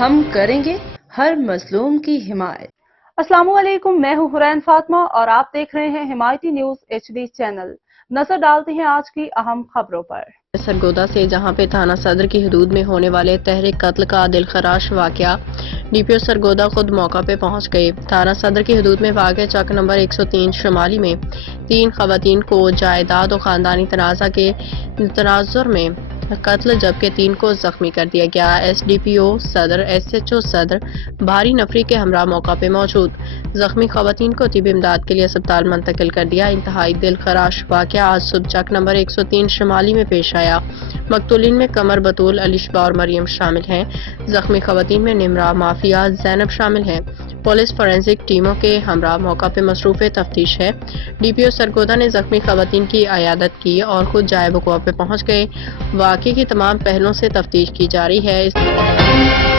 ہم کریں گے ہر مظلوم کی حمایت۔ السلام علیکم، میں ہوں حرین فاطمہ اور آپ دیکھ رہے ہیں حمایتی نیوز HD چینل۔ نظر ڈالتے ہیں آج کی اہم خبروں پر۔ سرگودا سے جہاں پہ تھانہ صدر کی حدود میں ہونے والے تحریک قتل کا دلخراش واقعہ، DPO سرگودا خود موقع پہ پہنچ گئے۔ تھانہ صدر کی حدود میں واقع چک نمبر 103 شمالی میں 3 خواتین کو جائیداد و خاندانی تنازع کے تناظر میں قتل جبکہ 3 کو زخمی کر دیا گیا۔ SDPO صدر، SHO صدر بھاری نفری کے ہمراہ موقع پہ موجود۔ زخمی خواتین کو طبی امداد کے لیے اسپتال منتقل کر دیا۔ انتہائی دلخراش واقعہ آج صبح چک نمبر 103 شمالی میں پیش آیا۔ مقتولین میں قمر، بطول، علیشبہ اور مریم شامل ہیں۔ زخمی خواتین میں نمرہ، مافیہ، زینب شامل ہیں۔ پولیس فورینسک ٹیموں کے ہمراہ موقع پہ مصروف تفتیش ہے۔ DPO سرگودا نے زخمی خواتین کی عیادت کی اور خود جائے وقوع پہ پہنچ گئے۔ واقعے کی تمام پہلوؤں سے تفتیش کی جا رہی ہے۔